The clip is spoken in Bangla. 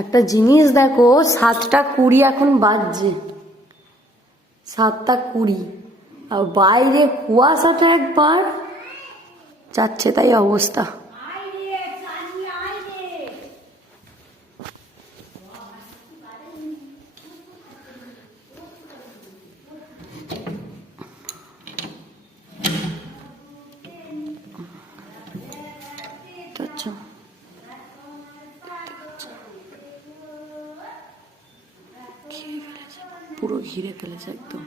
একটা জিনিস দেখো, 7টা 20 এখন বাজছে, 7টা 20, আর বাইরে কুয়াশাটা একবার যাচ্ছে, তাই অবস্থা। আচ্ছা, পুরো ঘিরে ফেলেছে একদম।